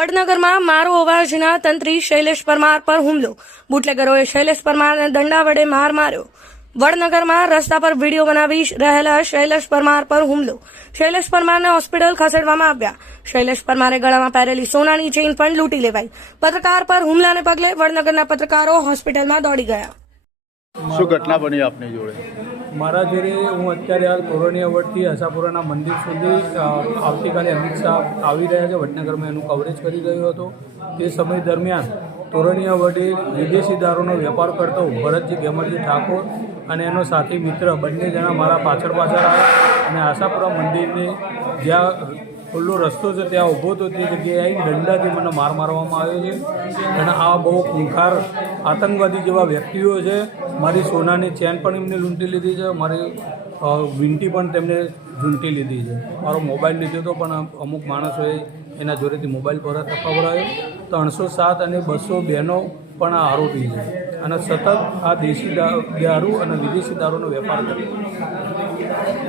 વડનગરમાં મારો અવાજના તંત્રી શૈલેષ પરમાર પર હુમલો. બુટલેગરોએ શૈલેષ પરમારને દંડા વડે માર માર્યો. વડનગરમાં રસ્તા પર વિડીયો બનાવી રહેલા શૈલેષ પરમાર પર હુમલો. શૈલેષ પરમારને હોસ્પિટલ ખસેડવામાં આવ્યા. શૈલેષ પરમારે ગળામાં પહેરેલી સોનાની ચેઇન પણ લૂંટી લેવાઈ. પત્રકાર પર હુમલાને પગલે વડનગરના પત્રકારો હોસ્પિટલમાં દોડી ગયા. શું ઘટના બની આપની જોડે? મારા જોડે હું અત્યારે હાલ તોરણીયા વડથી આશાપુરાના મંદિર સુધી આવતીકાલે અમિત શાહ આવી રહ્યા છે વડનગરમાં એનું કવરેજ કરી રહ્યો હતો. તે સમય દરમિયાન તોરણીયા વડે વિદેશી દારૂનો વેપાર કરતો ભરતજી ગેમરજી ઠાકોર અને એનો સાથી મિત્ર બંને જણા મારા પાછળ આવ્યા અને આશાપુરા મંદિરની જ્યાં ખુલ્લો રસ્તો છે ત્યાં ઊભો હતો તે જગ્યાએ આવીને દંડાથી મને માર મારવામાં આવ્યો છે. અને આ બહુ ખૂંખાર આતંકવાદી જેવા વ્યક્તિઓ છે. મારી સોનાની ચેન પણ એમને લૂંટી લીધી છે. મારી વીંટી પણ તેમને ઝૂંટી લીધી છે. મારો મોબાઈલ લીધો હતો પણ અમુક માણસોએ એના જોડેથી મોબાઈલ પરત અપાવડાયો. 307 અને 202નો પણ આ આરોપી છે અને સતત આ દેશી દારૂ અને વિદેશી દારૂનો વેપાર કરે છે.